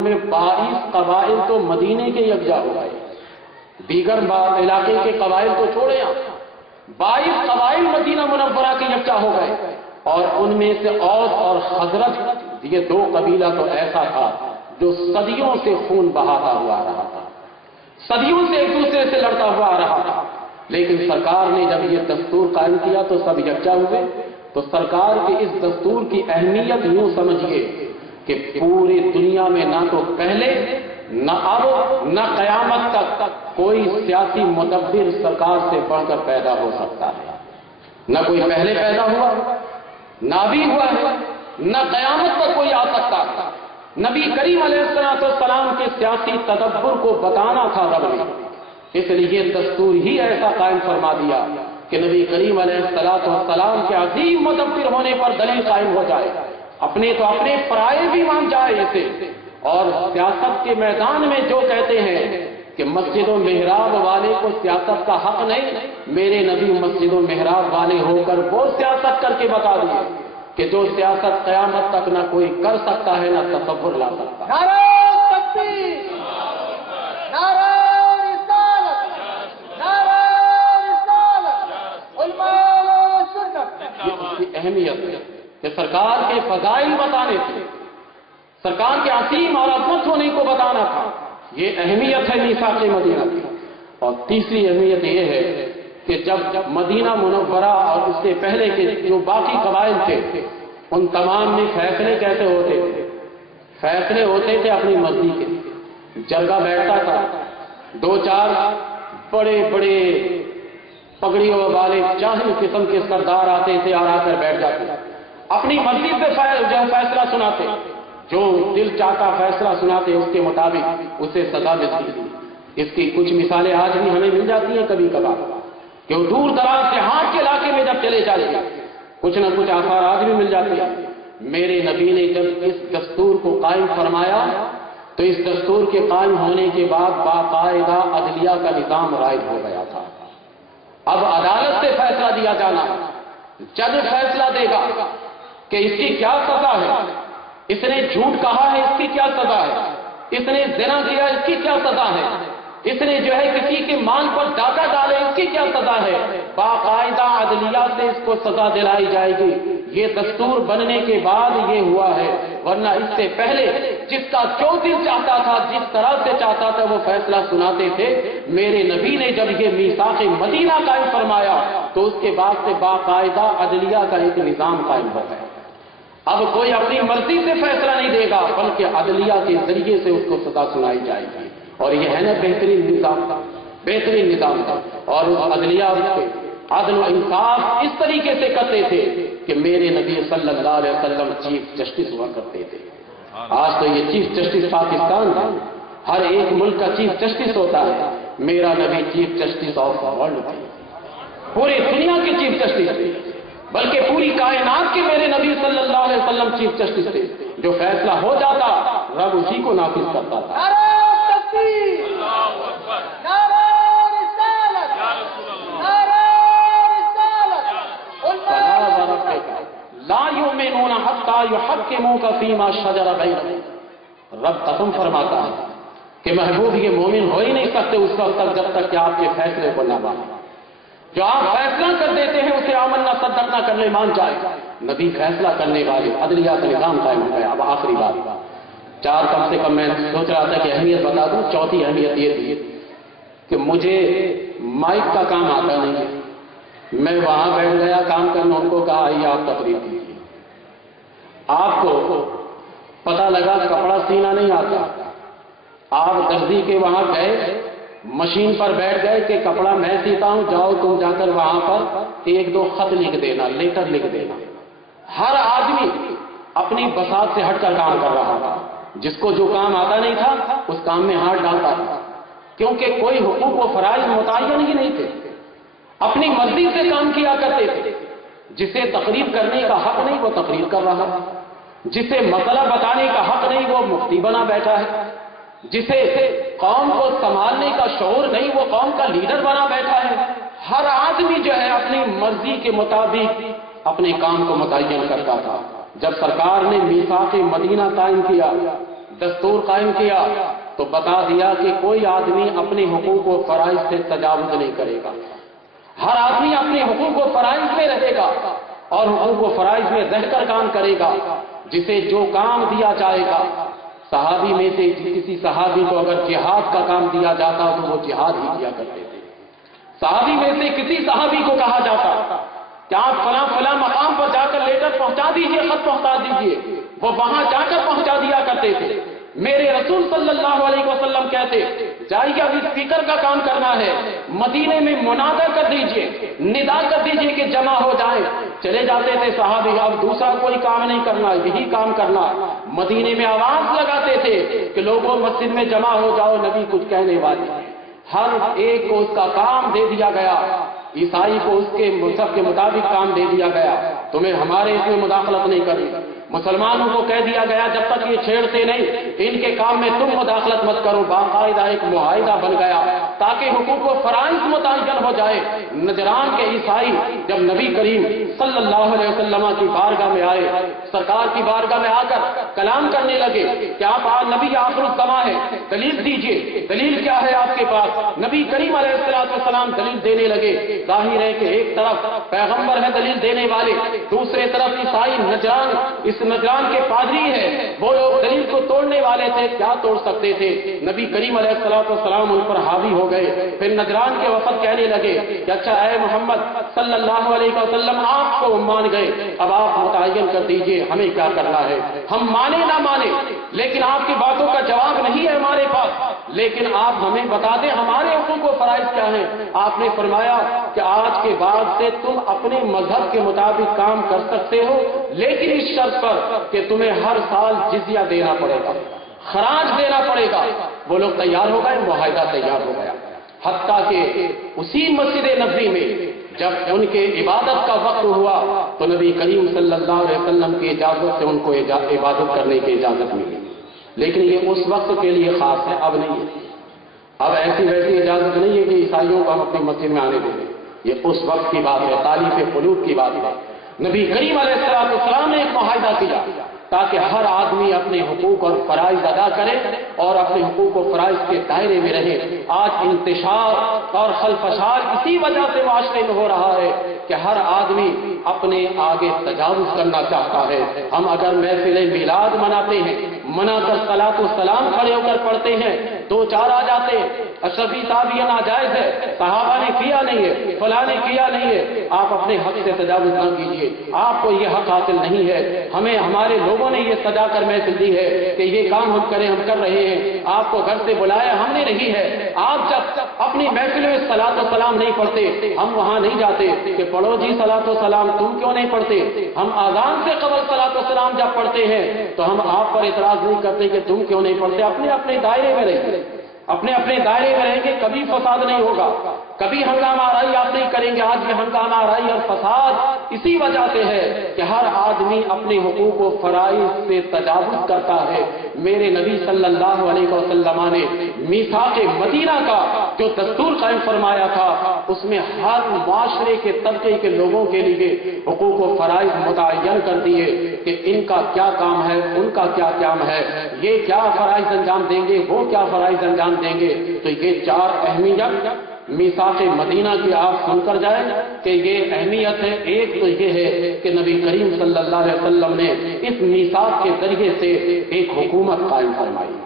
میں 22 قبائل تو مدینے کے یکجا ہو گئے، دیگر علاقے کے قبائل تو چھوڑے آپ، 22 قبائل مدینہ منورہ کے یکجا ہو گئے، اور ان میں سے اوس اور خزرج یہ دو قبیلہ تو ایسا تھا جو صدیوں سے خون بہاتا ہوا آ رہا تھا، صدیوں سے ایک دوسرے سے لڑتا ہوا آ رہا تھا، لیکن سرکار نے جب یہ دستور قائم کیا تو سب یکجا ہوئے۔ تو سرکار کے اس دستور کی اہمیت یوں سمجھیے کہ پوری دنیا میں نہ تو پہلے نہ اب نہ قیامت تک کوئی سیاسی مدبر سرکار سے بڑھ کر پیدا ہو سکتا ہے، نہ کوئی پہلے پیدا ہوا، نہ بھی ہوا ہے، نہ قیامت تک کوئی آ سکتا ہے۔ نبی کریم علیہ السلام کے سیاسی تدبر کو بتانا تھا رب نے، اس لیے دستور ہی ایسا قائم فرما دیا کہ نبی کریم علیہ السلام کے عظیم مدبر ہونے پر دلیل قائم ہو جائے، اپنے تو اپنے پرائے بھی مان جائے اسے، اور سیاست کے میدان میں جو کہتے ہیں کہ مسجد و محراب والے کو سیاست کا حق نہیں، میرے نبی مسجد و محراب والے ہو کر وہ سیاست کر کے بتا دیے کہ جو سیاست قیامت تک نہ کوئی کر سکتا ہے نہ تصور لا سکتا ہے۔ نعرہ تکبیر، نعرہ رسالت، نعرہ رسالت، علماء سنت۔ یہ اس کی اہمیت ہے کہ سرکار کے فضائل بتانے تھے، سرکار کے عظیم اور عظمت ہونے کو بتانا تھا، یہ اہمیت ہے میثاق مدینہ کی۔ اور تیسری اہمیت یہ ہے کہ جب مدینہ منورہ اور اس سے پہلے کے جو باقی قبائل تھے ان تمام میں فیصلے کیسے ہوتے تھے؟ فیصلے ہوتے تھے اپنی مرضی کے، جرگہ بیٹھتا تھا، دو چار بڑے بڑے پگڑیوں والے جاہل قسم کے سردار آتے تھے اور آ کر بیٹھ جاتے، اپنی مرضی سے جو فیصلہ سناتے، جو دل چاہتا فیصلہ سناتے اس کے مطابق اسے سزا ملتی تھی۔ اس کی کچھ مثالیں آج بھی ہمیں مل جاتی ہیں کبھی کبھار، کہ دور دراز سے ہاٹ کے علاقے میں جب چلے جاتے کچھ نہ کچھ آثار آج بھی مل جاتے ہیں۔ میرے نبی نے جب اس دستور کو قائم فرمایا تو اس دستور کے قائم ہونے کے بعد باقاعدہ عدلیہ کا نظام رائج ہو گیا تھا۔ اب عدالت سے فیصلہ دیا جانا، جج فیصلہ دے گا کہ اس کی کیا سزا ہے، اس نے جھوٹ کہا ہے اس کی کیا سزا ہے، اس نے زنا کیا اس کی کیا سزا ہے، اس نے جو ہے کسی کے مال پر ڈاکہ ڈالے اس کی کیا سزا ہے، باقاعدہ عدلیہ سے اس کو سزا دلائی جائے گی۔ یہ دستور بننے کے بعد یہ ہوا ہے، ورنہ اس سے پہلے جس کا جو دل چاہتا تھا جس طرح سے چاہتا تھا وہ فیصلہ سناتے تھے۔ میرے نبی نے جب یہ میثاق مدینہ قائم فرمایا تو اس کے بعد سے باقاعدہ عدلیہ کا ایک نظام قائم ہو گیا۔ اب کوئی اپنی مرضی سے فیصلہ نہیں دے گا بلکہ عدلیہ کے ذریعے سے اس کو سزا سنائی جائے گی، اور یہ ہے نا بہترین نظام تھا، بہترین نظام تھا۔ اور اس عدلیہ کے عدل و انصاف اس طریقے سے کرتے تھے کہ میرے نبی صلی اللہ علیہ وسلم چیف جسٹس ہوا کرتے تھے۔ آج تو یہ چیف جسٹس پاکستان تھا، ہر ایک ملک کا چیف جسٹس ہوتا ہے، میرا نبی chief justice of the world تھے، پوری دنیا کے چیف جسٹس تھے، بلکہ پوری کائنات کے میرے نبی صلی اللہ علیہ وسلم چیف جسٹس تھے۔ جو فیصلہ ہو جاتا رب اسی کو نافذ کرتا تھا۔ نعرہ تکبیر، نعرہ رسالت، نعرہ رسالت، علماء لا یؤمنون حتی یحکموک فیما شجر بینہم، رب قسم فرماتا ہے کہ محبوب یہ مومن ہو ہی نہیں سکتے اس وقت تک جب تک کہ آپ کے فیصلے کو نہ مانیں۔ جو آپ فیصلہ کر دیتے ہیں اسے آمنا صدقنا کر لے مان جائے، نبی فیصلہ کرنے والے، عدلیہ کا نظام قائم ہو گیا۔ اب آخری بات، چار کم سے کم میں سوچ رہا تھا کہ اہمیت بتا دوں، چوتھی اہمیت یہ تھی کہ مجھے مائک کا کام آتا نہیں ہے، میں وہاں بیٹھ گیا کام کرنا، ان کو کہا آئیے آپ تقریر کیجیے، آپ کو پتہ لگا کپڑا سینا نہیں آتا، آپ درزی کے وہاں گئے، مشین پر بیٹھ گئے کہ کپڑا میں سیتا ہوں، جاؤ تم جا کر وہاں پر ایک دو خط لکھ دینا، لیٹر لکھ دینا۔ ہر آدمی اپنی بساط سے ہٹ کر کام کر رہا تھا، جس کو جو کام آتا نہیں تھا اس کام میں ہاتھ ڈالتا تھا، کیونکہ کوئی حقوق و فرائض متعین ہی نہیں تھے، اپنی مرضی سے کام کیا کرتے تھے۔ جسے تقریر کرنے کا حق نہیں وہ تقریر کر رہا ہے، جسے مسئلہ بتانے کا حق نہیں وہ مفتی بنا بیٹھا ہے، جسے قوم کو سنبھالنے کا شعور نہیں وہ قوم کا لیڈر بنا بیٹھا ہے۔ ہر آدمی جو ہے اپنی مرضی کے مطابق اپنے کام کو متعین کرتا تھا۔ جب سرکار نے میثاق مدینہ قائم کیا دستور قائم کیا تو بتا دیا کہ کوئی آدمی اپنے حقوق و فرائض سے تجاوز نہیں کرے گا. ہر آدمی اپنے حقوق و فرائض میں رہے گا اور حقوق و فرائض میں رہ کر کام کرے گا. جسے جو کام دیا جائے گا، صحابی میں سے کسی صحابی کو اگر جہاد کا کام دیا جاتا تو وہ جہاد ہی کیا کرتے تھے. صحابی میں سے کسی صحابی کو کہا جاتا کہ آپ فلاں فلاں مقام پر جا کر لیٹر پہنچا دیجئے، خط پہنچا دیجئے، وہ وہاں جا کر پہنچا دیا کرتے تھے. میرے رسول صلی اللہ علیہ وسلم کہتے جائیے اب اسپیکر کا کام کرنا ہے، مدینے میں منادہ کر دیجئے، ندا کر دیجئے کہ جمع ہو جائیں. چلے جاتے تھے صحابی، اب دوسرا کوئی کام نہیں کرنا، یہی کام کرنا. مدینے میں آواز لگاتے تھے کہ لوگوں مسجد میں جمع ہو جاؤ، نبی کچھ کہنے والے. ہر ایک کو اس کا کام دے دیا گیا. عیسائی کو اس کے مذہب کے مطابق کام دے دیا گیا، تمہیں ہمارے اس میں مداخلت نہیں کرنی. مسلمانوں کو کہہ دیا گیا جب تک یہ چھیڑتے نہیں ان کے کام میں تم مداخلت مت کرو. باقاعدہ ایک معاہدہ بن گیا تاکہ حقوق و فرائض متعین ہو جائے. نجران کے عیسائی جب نبی کریم صلی اللہ علیہ وسلم کی بارگاہ میں آئے، سرکار کی بارگاہ میں آ کر کلام کرنے لگے کہ آپ نبی آخر الزمان ہے، دلیل دیجئے، دلیل کیا ہے آپ کے پاس؟ نبی کریم علیہ السلام دلیل دینے لگے. ظاہر ہے کہ ایک طرف پیغمبر ہے دلیل دینے والے، دوسرے طرف عیسائی نجران، اس نجران کے پادری ہیں، وہ لوگ دلیل کو توڑنے والے تھے. کیا توڑ سکتے تھے؟ نبی کریم علیہ السلام ان پر حاوی ہو گئے. پھر نجران کے وفد کہنے لگے کہ اچھا اے محمد صلی اللہ علیہ وسلم آپ کو مان گئے، اب آپ متعین کر دیجئے ہمیں کیا کرنا ہے. ہم مانے نہ مانے لیکن آپ کی باتوں کا جواب نہیں ہے ہمارے پاس، لیکن آپ ہمیں بتا دیں ہمارے حقوق و فرائض کیا ہیں. آپ نے فرمایا کہ آج کے بعد سے تم اپنے مذہب کے مطابق کام کر سکتے ہو، لیکن اس شرط پر کہ تمہیں ہر سال جزیہ دینا پڑے گا، خراج دینا پڑے گا. وہ لوگ تیار ہو گئے، معاہدہ تیار ہو گیا. حتیٰ کہ اسی مسجد نبوی میں جب ان کے عبادت کا وقت ہوا تو نبی کریم صلی اللہ علیہ وسلم کی اجازت سے ان کو عبادت کرنے کی اجازت ملی. لیکن یہ اس وقت کے لیے خاص ہے، اب نہیں ہے. اب ایسی ویسی اجازت نہیں ہے کہ عیسائیوں کو ہم اپنی مسجد میں آنے دیں. یہ اس وقت کی بات ہے، تالیف قلوب کی بات ہے. نبی کریم علیہ السلام نے ایک معاہدہ کیا تاکہ ہر آدمی اپنے حقوق اور فرائض ادا کرے اور اپنے حقوق و فرائض کے دائرے میں رہے. آج انتشار اور خلفشار اسی وجہ سے معاشرے میں ہو رہا ہے کہ ہر آدمی اپنے آگے تجاوز کرنا چاہتا ہے. ہم اگر محفل میلاد مناتے ہیں، منا کر صلاۃ و سلام کھڑے ہو کر پڑھتے ہیں، دو چار آ جاتے ہیں اشرفی صاحب یہ ناجائز ہے، صحابہ نے کیا نہیں ہے، فلاں نے کیا نہیں ہے. آپ اپنے حق سے تجاوز نہ کیجیے، آپ کو یہ حق حاصل نہیں ہے. ہمیں ہمارے لوگوں نے یہ سجا کر محفل دی ہے کہ یہ کام ہم کریں، ہم کر رہے ہیں. آپ کو گھر سے بلایا ہم نے نہیں ہے. آپ جب اپنی محفل میں صلاۃ و سلام نہیں پڑھتے، ہم وہاں نہیں جاتے کہ پڑھو جی صلاۃ و سلام، تم کیوں نہیں پڑھتے؟ ہم اذان سے قبل صلاۃ و سلام جب پڑھتے ہیں تو ہم آپ پر اعتراض نہیں کرتے کہ تم کیوں نہیں پڑھتے. اپنے اپنے دائرے میں رہیں، اپنے اپنے دائرے میں رہیں گے، کبھی فساد نہیں ہوگا، کبھی ہنگامہ آرائی آپ نہیں کریں گے. آج یہ ہنگامہ آرائی اور فساد اسی وجہ سے ہے کہ ہر آدمی اپنے حقوق و فرائض سے تجاوز کرتا ہے. میرے نبی صلی اللہ علیہ وسلم نے میثاق مدینہ کا جو دستور قائم فرمایا تھا اس میں ہر معاشرے کے طبقے کے لوگوں کے لیے حقوق و فرائض متعین کر دیے کہ ان کا کیا کام ہے، ان کا کیا کام ہے، یہ کیا فرائض انجام دیں گے، وہ کیا فرائض انجام دیں گے. تو یہ چار اہمیت میثاق مدینہ کی آپ سن کر جائیں کہ یہ اہمیت ہے. ایک تو یہ ہے کہ نبی کریم صلی اللہ علیہ وسلم نے اس میثاق کے ذریعے سے ایک حکومت قائم فرمائی.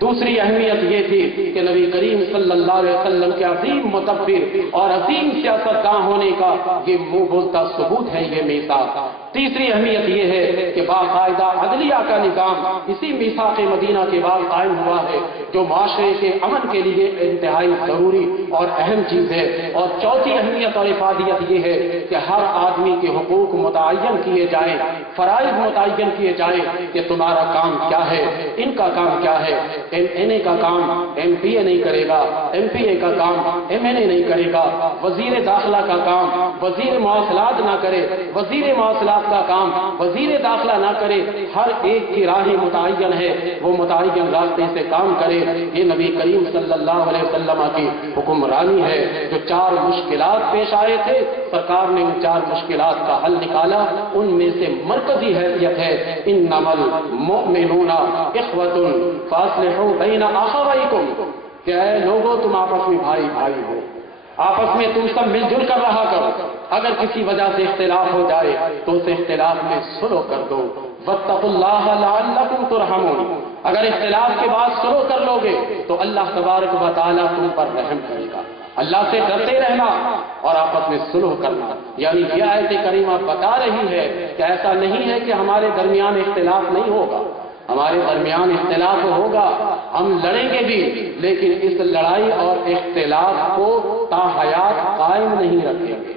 دوسری اہمیت یہ تھی کہ نبی کریم صلی اللہ علیہ وسلم کے عظیم مدبر اور عظیم سیاستداں ہونے کا یہ منہ بولتا ثبوت ہے یہ میثاق. تیسری اہمیت یہ ہے کہ باقاعدہ عدلیہ کا نظام اسی میثاق مدینہ کے بعد قائم ہوا ہے جو معاشرے کے امن کے لیے انتہائی ضروری اور اہم چیز ہے. اور چوتھی اہمیت اور افادیت یہ ہے کہ ہر آدمی کے حقوق متعین کیے جائیں، فرائض متعین کیے جائیں کہ تمہارا کام کیا ہے، ان کا کام کیا ہے. ایم این اے کا کام ایم پی اے نہیں کرے گا، ایم پی اے کا کام ایم این اے نہیں کرے گا، وزیر داخلہ کا کام وزیر مواصلات نہ کرے، وزیر مواصلات انصراف کا کام وزیر داخلہ نہ کرے، ہر ایک کی راہ متعین ہے، وہ متعین راستے سے کام کرے۔ یہ نبی کریم صلی اللہ علیہ وسلم کی حکمرانی ہے۔ جو 4 مشکلات پیش آئے تھے، سرکار نے ان 4 مشکلات کا حل نکالا۔ ان میں سے مرکزی حیثیت ہے انما المؤمنون اخوۃ فاصلحوا بین اخویکم، کہ اے لوگوں تم آپس میں بھائی بھائی ہو، آپس میں تم سب مل جل کر رہا کرو، اگر کسی وجہ سے اختلاف ہو جائے تو اس اختلاف میں صلح کر دو۔ واتقوا اللہ لعلکم ترحمون، اگر اختلاف کے بعد صلح کر لو گے تو اللہ تبارک و تعالیٰ تم پر رحم کرے گا۔ اللہ سے ڈرتے رہنا اور آپس میں صلح کرنا، یعنی یہ آیت کریمہ بتا رہی ہے کہ ایسا نہیں ہے کہ ہمارے درمیان اختلاف نہیں ہوگا، ہمارے درمیان اختلاف ہوگا، ہم لڑیں گے بھی، لیکن اس لڑائی اور اختلاف کو تا حیات قائم نہیں رکھیں گے۔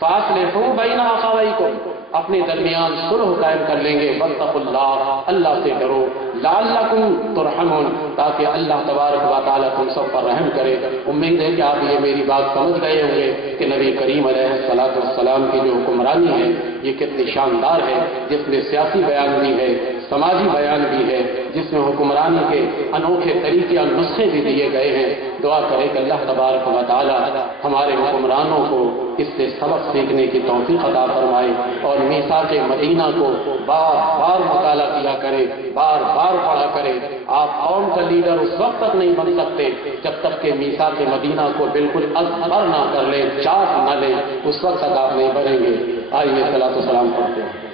فاصلحوا بین اخویکم، اپنے درمیان صلح قائم کر لیں گے۔ واتقوا اللہ، اللہ سے ڈرو، لعلکم ترحمون، تاکہ اللہ تبارک و تعالیٰ تم سب پر رحم کرے۔ امید ہے کہ آپ یہ میری بات سمجھ گئے ہوں گے کہ نبی کریم علیہ الصلوۃ والسلام کی جو حکمرانی ہے یہ کتنی شاندار ہے، جس میں سیاسی بیان بھی ہے، سماجی بیان بھی ہے، جس میں حکمرانی کے انوکھے طریقے اور نسخے بھی دیے گئے ہیں۔ دعا کرے کہ اللہ تبارک و تعالیٰ ہمارے حکمرانوں کو اس سے سبق سیکھنے کی توفیق عطا فرمائے اور میثاق مدینہ کو بار بار مطالعہ کیا کرے، بار بار پڑھا کرے۔ آپ قوم کا لیڈر اس وقت تک نہیں بن سکتے جب تک کہ میثاق مدینہ کو بالکل ازبر نہ کر لیں، چاٹ نہ لیں، اس وقت تک آپ نہیں بنیں گے۔ آئیے صلاۃ و سلام پڑھتے ہیں۔